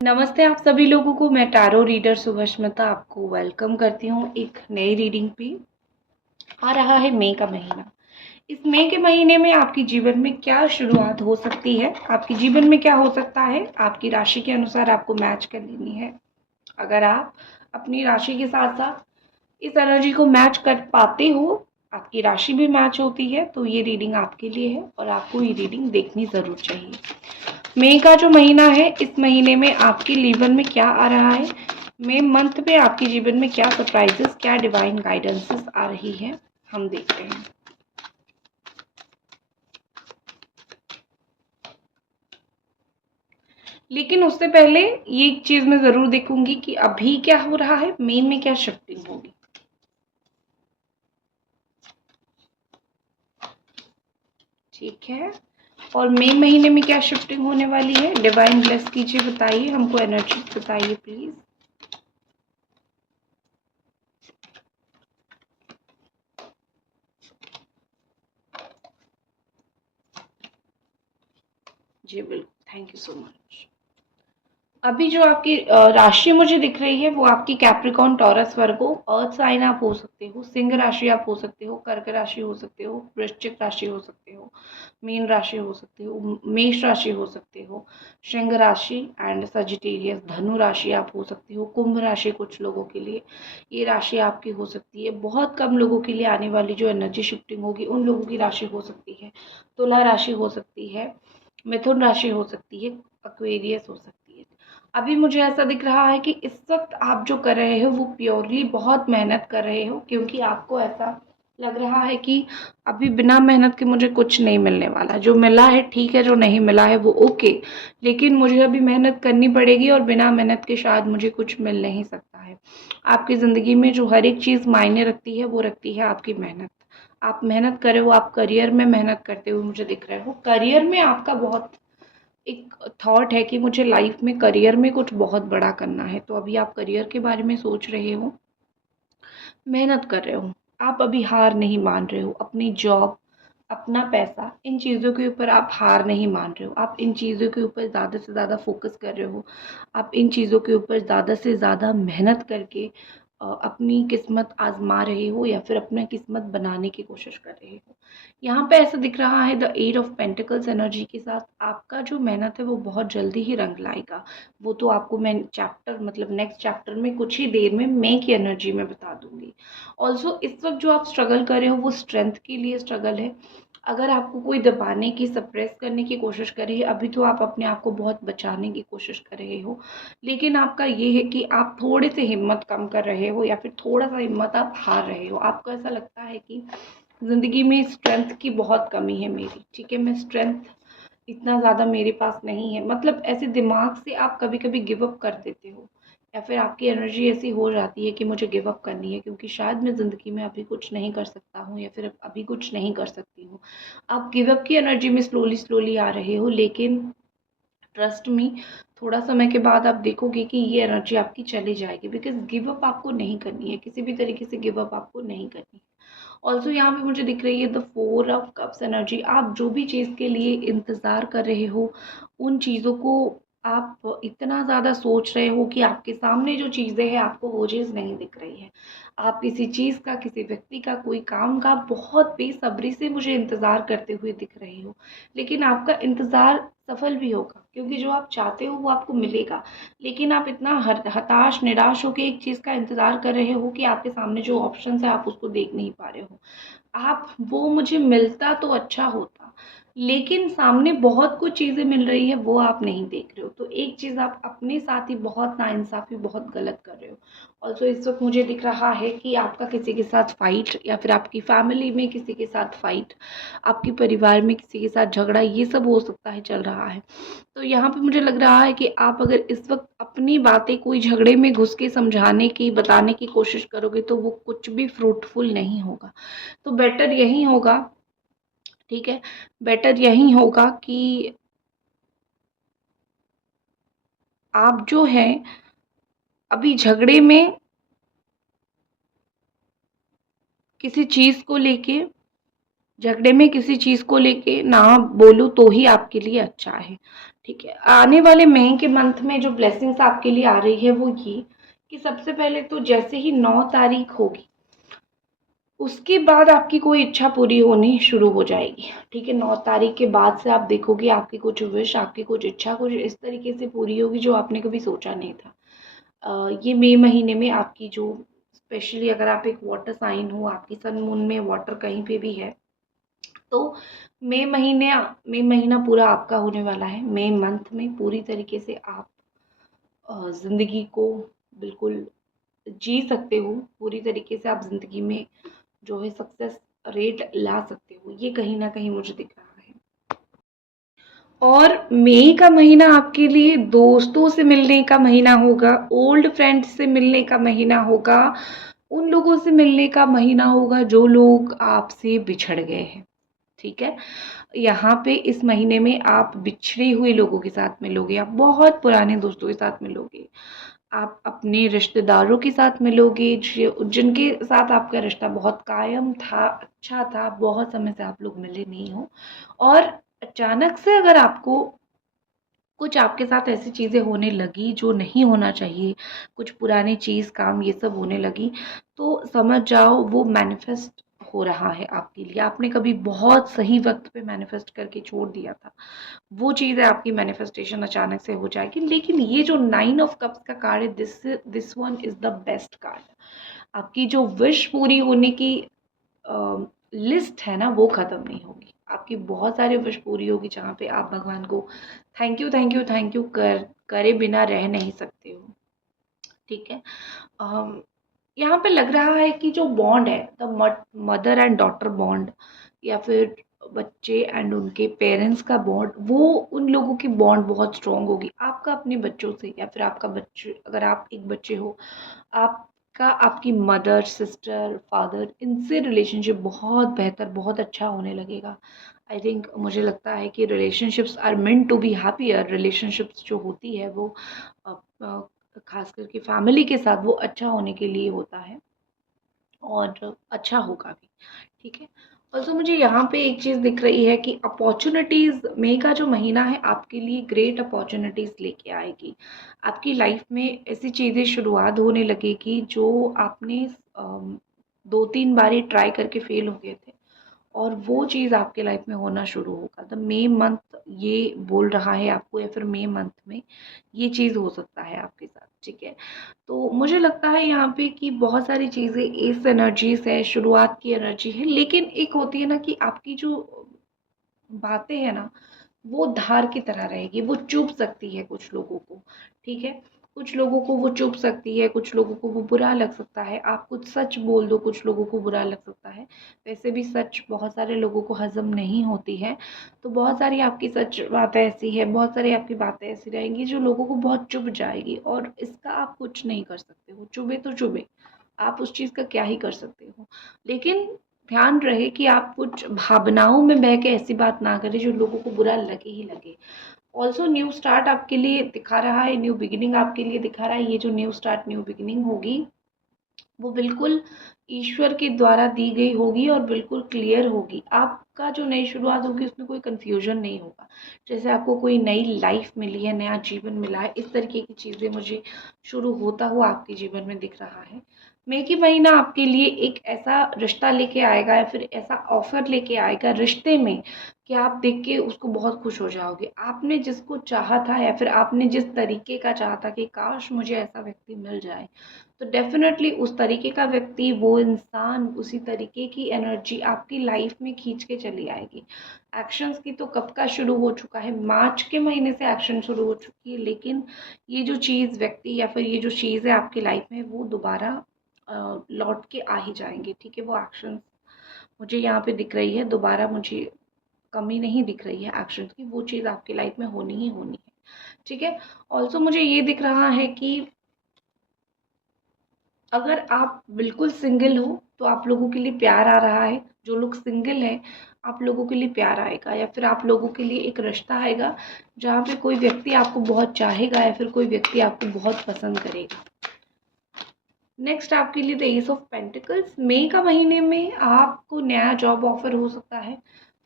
नमस्ते आप सभी लोगों को। मैं टैरो रीडर सुभस्मिता आपको वेलकम करती हूँ एक नई रीडिंग पे। आ रहा है मई का महीना। इस मई के महीने में आपके जीवन में क्या शुरुआत हो सकती है, आपके जीवन में क्या हो सकता है, आपकी राशि के अनुसार आपको मैच कर लेनी है। अगर आप अपनी राशि के साथ साथ इस एनर्जी को मैच कर पाते हो, आपकी राशि भी मैच होती है, तो ये रीडिंग आपके लिए है और आपको ये रीडिंग देखनी ज़रूर चाहिए। मई का जो महीना है, इस महीने में आपके जीवन में क्या आ रहा है, मई मंथ में आपके जीवन में क्या सरप्राइजेस, क्या डिवाइन गाइडेंसेस आ रही है, हम देखते हैं। लेकिन उससे पहले ये एक चीज मैं जरूर देखूंगी कि अभी क्या हो रहा है, मई में क्या शिफ्टिंग होगी। ठीक है, और मई महीने में क्या शिफ्टिंग होने वाली है, डिवाइन ब्लेस कीजिए, बताइए हमको, एनर्जी बताइए प्लीज। जी बिल्कुल, थैंक यू सो मच। अभी जो आपकी राशि मुझे दिख रही है वो आपकी कैप्रिकॉन, टॉरस, वर्गो, अर्थ साइन आप हो सकते हो, सिंह राशि आप हो सकते हो, कर्क राशि हो सकते हो, वृश्चिक राशि हो सकते हो, मीन राशि हो सकते हो, मेष राशि हो सकते हो, सिंह राशि एंड सजिटेरियस, धनु राशि आप हो सकते हो, कुंभ राशि कुछ लोगों के लिए ये राशि आपकी हो सकती है। बहुत कम लोगों के लिए आने वाली जो एनर्जी शिफ्टिंग होगी उन लोगों की राशि हो सकती है। तुला राशि हो सकती है, मिथुन राशि हो सकती है, एक्वेरियस हो सकती है। अभी मुझे ऐसा दिख रहा है कि इस वक्त आप जो कर रहे हो वो प्योरली बहुत मेहनत कर रहे हो, क्योंकि आपको ऐसा लग रहा है कि अभी बिना मेहनत के मुझे कुछ नहीं मिलने वाला। जो मिला है ठीक है, जो नहीं मिला है वो ओके, लेकिन मुझे अभी मेहनत करनी पड़ेगी और बिना मेहनत के शायद मुझे कुछ मिल नहीं सकता है। आपकी ज़िंदगी में जो हर एक चीज़ मायने रखती है वो रखती है आपकी मेहनत। आप मेहनत कर रहे हो, आप करियर में मेहनत करते हुए मुझे दिख रहे हो। करियर में आपका बहुत एक थॉट है कि मुझे लाइफ में करियर में कुछ बहुत बड़ा करना है, तो अभी आप करियर के बारे में सोच रहे हो, मेहनत कर रहे हो। आप अभी हार नहीं मान रहे हो। अपनी जॉब, अपना पैसा, इन चीज़ों के ऊपर आप हार नहीं मान रहे हो। आप इन चीज़ों के ऊपर ज़्यादा से ज़्यादा फोकस कर रहे हो। आप इन चीज़ों के ऊपर ज़्यादा से ज़्यादा मेहनत करके अपनी किस्मत आजमा रहे हो या फिर अपना किस्मत बनाने की कोशिश कर रहे हो। यहाँ पे ऐसा दिख रहा है the eight of pentacles energy के साथ आपका जो मेहनत है वो बहुत जल्दी ही रंग लाएगा। वो तो आपको मैं चैप्टर मतलब नेक्स्ट चैप्टर में कुछ ही देर में मई की एनर्जी में बता दूंगी। ऑल्सो इस वक्त जो आप स्ट्रगल कर रहे हो वो स्ट्रेंथ के लिए स्ट्रगल है। अगर आपको कोई दबाने की, सप्रेस करने की कोशिश कर रही है, अभी तो आप अपने आप को बहुत बचाने की कोशिश कर रहे हो, लेकिन आपका ये है कि आप थोड़े से हिम्मत कम कर रहे हो या फिर थोड़ा सा हिम्मत आप हार रहे हो। आपको ऐसा लगता है कि ज़िंदगी में स्ट्रेंथ की बहुत कमी है मेरी, ठीक है, मैं स्ट्रेंथ इतना ज़्यादा मेरे पास नहीं है, मतलब ऐसे दिमाग से आप कभी कभी गिव अप कर देते हो, या फिर आपकी एनर्जी ऐसी हो जाती है कि मुझे गिव अप करनी है क्योंकि शायद मैं ज़िंदगी में अभी कुछ नहीं कर सकता हूँ या फिर अभी कुछ नहीं कर सकती हूँ। आप गिव अप की एनर्जी में स्लोली स्लोली आ रहे हो, लेकिन ट्रस्ट मी, थोड़ा समय के बाद आप देखोगे कि ये एनर्जी आपकी चली जाएगी, बिकॉज गिव अप आपको नहीं करनी है, किसी भी तरीके से गिव अप आपको नहीं करनी है। ऑल्सो यहाँ पे मुझे दिख रही है the four of cups energy. आप जो भी चीज़ के लिए इंतज़ार कर रहे हो, उन चीज़ों को आप इतना ज़्यादा सोच रहे हो कि आपके सामने जो चीज़ें हैं आपको वो चीज़ नहीं दिख रही है। आप किसी चीज़ का, किसी व्यक्ति का, कोई काम का बहुत बेसब्री से मुझे इंतज़ार करते हुए दिख रहे हो, लेकिन आपका इंतज़ार सफल भी होगा क्योंकि जो आप चाहते हो वो आपको मिलेगा। लेकिन आप इतना हताश, निराश होकर एक चीज़ का इंतज़ार कर रहे हो कि आपके सामने जो ऑप्शन है आप उसको देख नहीं पा रहे हो। आप वो मुझे मिलता तो अच्छा होता, लेकिन सामने बहुत कुछ चीज़ें मिल रही है वो आप नहीं देख रहे हो, तो एक चीज़ आप अपने साथ ही बहुत नाइंसाफ़ी, बहुत गलत कर रहे हो। ऑल्सो इस वक्त मुझे दिख रहा है कि आपका किसी के साथ फाइट या फिर आपकी फैमिली में किसी के साथ फाइट, आपके परिवार में किसी के साथ झगड़ा, ये सब हो सकता है चल रहा है। तो यहाँ पे मुझे लग रहा है कि आप अगर इस वक्त अपनी बातें कोई झगड़े में घुस के समझाने की, बताने की कोशिश करोगे तो वो कुछ भी फ्रूटफुल नहीं होगा। तो बेटर यही होगा, ठीक है, बेटर यही होगा कि आप जो है अभी झगड़े में किसी चीज़ को लेके, झगड़े में किसी चीज़ को लेके ना बोलो तो ही आपके लिए अच्छा है, ठीक है, आने वाले मई के मंथ में जो ब्लेसिंग्स आपके लिए आ रही है वो ये कि सबसे पहले तो जैसे ही 9 तारीख होगी उसके बाद आपकी कोई इच्छा पूरी होनी शुरू हो जाएगी। ठीक है, 9 तारीख के बाद से आप देखोगे आपकी कुछ विश, आपकी कुछ इच्छा कुछ इस तरीके से पूरी होगी जो आपने कभी सोचा नहीं था। ये मई महीने में आपकी जो, स्पेशली अगर आप एक वाटर साइन हो, आपकी सन मून में वाटर कहीं पे भी है, तो मई महीना पूरा आपका होने वाला है। मई मंथ में पूरी तरीके से आप ज़िंदगी को बिल्कुल जी सकते हो, पूरी तरीके से आप ज़िंदगी में जो है सक्सेस रेट ला सकते हो, ये कहीं ना कहीं मुझे दिख रहा है। और मई का महीना आपके लिए दोस्तों से मिलने का महीना होगा, ओल्ड फ्रेंड्स से मिलने का महीना होगा, उन लोगों से मिलने का महीना होगा जो लोग आपसे बिछड़ गए हैं। ठीक है, यहाँ पे इस महीने में आप बिछड़े हुए लोगों के साथ मिलोगे, आप बहुत पुराने दोस्तों के साथ मिलोगे, आप अपने रिश्तेदारों के साथ मिलोगे जिनके साथ आपका रिश्ता बहुत कायम था, अच्छा था, बहुत समय से आप लोग मिले नहीं हो, और अचानक से अगर आपको कुछ आपके साथ ऐसी चीज़ें होने लगी जो नहीं होना चाहिए, कुछ पुरानी चीज़ काम ये सब होने लगी, तो समझ जाओ वो मैनिफेस्ट हो रहा है आपके लिए। आपने कभी बहुत सही वक्त पे मैनिफेस्ट करके छोड़ दिया था, वो चीज़ है आपकी मैनिफेस्टेशन अचानक से हो जाएगी। लेकिन ये जो 9 ऑफ कप्स का कार्ड है, this one is the best card. आपकी जो विश पूरी होने की लिस्ट है ना वो ख़त्म नहीं होगी, आपकी बहुत सारी विश पूरी होगी जहाँ पे आप भगवान को thank you thank you thank you करे बिना रह नहीं सकते हो। ठीक है, यहाँ पे लग रहा है कि जो बॉन्ड है, the mother and daughter bond, या फिर बच्चे एंड उनके पेरेंट्स का बॉन्ड, वो उन लोगों की बॉन्ड बहुत स्ट्रांग होगी। आपका अपने बच्चों से, या फिर आपका बच्चे, अगर आप एक बच्चे हो, आपका आपकी मदर सिस्टर फादर इनसे रिलेशनशिप बहुत बेहतर बहुत अच्छा होने लगेगा। आई थिंक मुझे लगता है कि relationships are meant to be happier. Relationships जो होती है वो खास करके फैमिली के साथ वो अच्छा होने के लिए होता है, और अच्छा होगा भी। ठीक है, ऑल्सो मुझे यहाँ पे एक चीज़ दिख रही है कि अपॉर्चुनिटीज़, मई का जो महीना है आपके लिए ग्रेट अपॉर्चुनिटीज़ लेके आएगी। आपकी लाइफ में ऐसी चीज़ें शुरुआत होने लगेगी जो आपने 2-3 बारी ट्राई करके फेल हो गए थे, और वो चीज़ आपके लाइफ में होना शुरू होगा। द मई मंथ ये बोल रहा है आपको, या फिर मई मंथ में ये चीज़ हो सकता है आपके साथ। ठीक है, तो मुझे लगता है यहाँ पे कि बहुत सारी चीज़ें इस एनर्जी से, शुरुआत की एनर्जी है, लेकिन एक होती है ना कि आपकी जो बातें हैं ना वो धार की तरह रहेगी, वो चुभ सकती है कुछ लोगों को। ठीक है, कुछ लोगों को वो चुभ सकती है, कुछ लोगों को वो बुरा लग सकता है। आप कुछ सच बोल दो, कुछ लोगों को बुरा लग सकता है। वैसे भी सच बहुत सारे लोगों को हजम नहीं होती है, तो बहुत सारी आपकी सच बातें ऐसी है, बहुत सारी आपकी बातें ऐसी रहेंगी जो लोगों को बहुत चुभ जाएगी, और इसका आप कुछ नहीं कर सकते हो। चुभे तो चुभे, आप उस चीज़ का क्या ही कर सकते हो। लेकिन ध्यान रहे कि आप कुछ भावनाओं में बह के ऐसी बात ना करें जो लोगों को बुरा लगे ही लगे। ऑल्सो न्यू स्टार्ट आपके लिए दिखा रहा है, न्यू बिगिनिंग आपके लिए दिखा रहा है। ये जो न्यू स्टार्ट न्यू बिगिनिंग होगी वो बिल्कुल ईश्वर के द्वारा दी गई होगी, और बिल्कुल क्लियर होगी। आपका जो नई शुरुआत होगी उसमें कोई कन्फ्यूजन नहीं होगा, जैसे आपको कोई नई लाइफ मिली है, नया जीवन मिला है, इस तरीके की चीज़ें मुझे शुरू होता हुआ आपके जीवन में दिख रहा है। मई की महीना आपके लिए एक ऐसा रिश्ता लेके आएगा, या फिर ऐसा ऑफर लेके आएगा रिश्ते में कि आप देख के उसको बहुत खुश हो जाओगे। आपने जिसको चाहा था, या फिर आपने जिस तरीके का चाहा था कि काश मुझे ऐसा व्यक्ति मिल जाए, तो डेफ़िनेटली उस तरीके का व्यक्ति, वो इंसान, उसी तरीके की एनर्जी आपकी लाइफ में खींच के चली आएगी। एक्शंस की तो कब का शुरू हो चुका है, मार्च के महीने से एक्शन शुरू हो चुकी है, लेकिन ये जो चीज़, व्यक्ति या फिर ये जो चीज़ है आपकी लाइफ में, वो दोबारा लौट के आ ही जाएंगे। ठीक है, वो एक्शंस मुझे यहाँ पे दिख रही है, दोबारा मुझे कमी नहीं दिख रही है एक्शंस की, वो चीज़ आपकी लाइफ में होनी ही होनी है। ठीक है, ऑल्सो मुझे ये दिख रहा है कि अगर आप बिल्कुल सिंगल हो तो आप लोगों के लिए प्यार आ रहा है। जो लोग सिंगल हैं, आप लोगों के लिए प्यार आएगा, या फिर आप लोगों के लिए एक रिश्ता आएगा जहाँ पे कोई व्यक्ति आपको बहुत चाहेगा, या फिर कोई व्यक्ति आपको बहुत पसंद करेगा। नेक्स्ट आपके लिए द एस ऑफ पेंटिकल्स। मई का महीने में आपको नया जॉब ऑफर हो सकता है,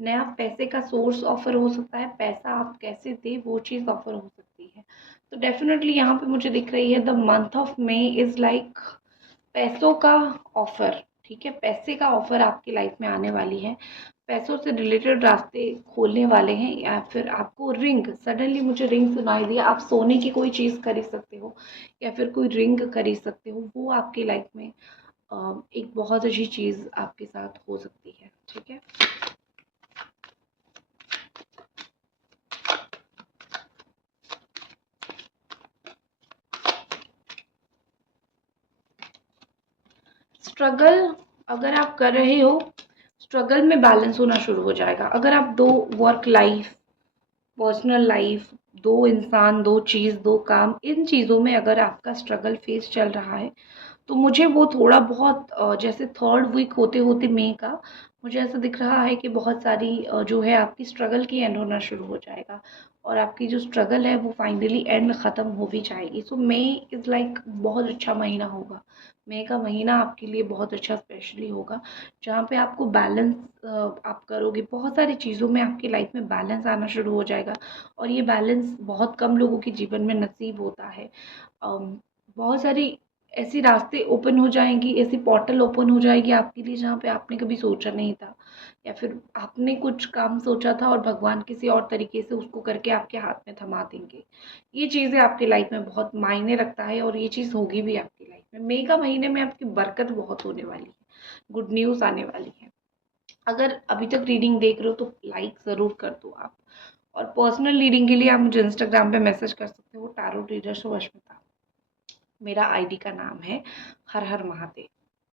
नया पैसे का सोर्स ऑफ़र हो सकता है, पैसा आप कैसे दें वो चीज़ ऑफ़र हो सकती है। तो डेफ़िनेटली यहाँ पे मुझे दिख रही है the month of May is like पैसों का ऑफ़र, ठीक है? पैसे का ऑफ़र आपकी लाइफ़ में आने वाली है। पैसों से रिलेटेड रास्ते खोलने वाले हैं, या फिर आपको रिंग, सडनली मुझे रिंग सुनाई दिया, आप सोने की कोई चीज़ खरीद सकते हो या फिर कोई रिंग खरीद सकते हो, वो आपकी लाइफ़ में एक बहुत अच्छी चीज़ आपके साथ हो सकती है, ठीक है? स्ट्रगल अगर आप कर रहे हो, स्ट्रगल में बैलेंस होना शुरू हो जाएगा। अगर आप 2 वर्क लाइफ़, पर्सनल लाइफ, 2 इंसान, 2 चीज़, 2 काम, इन चीज़ों में अगर आपका स्ट्रगल फेज़ चल रहा है, तो मुझे वो थोड़ा बहुत जैसे 3rd वीक होते-होते मई का, मुझे ऐसा दिख रहा है कि बहुत सारी जो है आपकी स्ट्रगल की एंड होना शुरू हो जाएगा, और आपकी जो स्ट्रगल है वो फाइनली एंड ख़त्म हो भी जाएगी। सो मई इज़ लाइक बहुत अच्छा महीना होगा। मई का महीना आपके लिए बहुत अच्छा स्पेशली होगा, जहाँ पे आपको बैलेंस आप करोगे। बहुत सारी चीज़ों में आपकी लाइफ में बैलेंस आना शुरू हो जाएगा, और ये बैलेंस बहुत कम लोगों के जीवन में नसीब होता है। बहुत सारी ऐसी रास्ते ओपन हो जाएँगी, ऐसी पोर्टल ओपन हो जाएगी आपके लिए जहाँ पे आपने कभी सोचा नहीं था, या फिर आपने कुछ काम सोचा था और भगवान किसी और तरीके से उसको करके आपके हाथ में थमा देंगे। ये चीज़ें आपकी लाइफ में बहुत मायने रखता है, और ये चीज़ होगी भी आपकी लाइफ में। मई का महीने में आपकी बरकत बहुत होने वाली है, गुड न्यूज़ आने वाली है। अगर अभी तक रीडिंग देख रहे हो तो लाइक ज़रूर कर दो आप, और पर्सनल रीडिंग के लिए आप मुझे इंस्टाग्राम पे मैसेज कर सकते हो, टैरो रीडर सुवष्मिता। मेरा आईडी का नाम है। हर हर महादेव।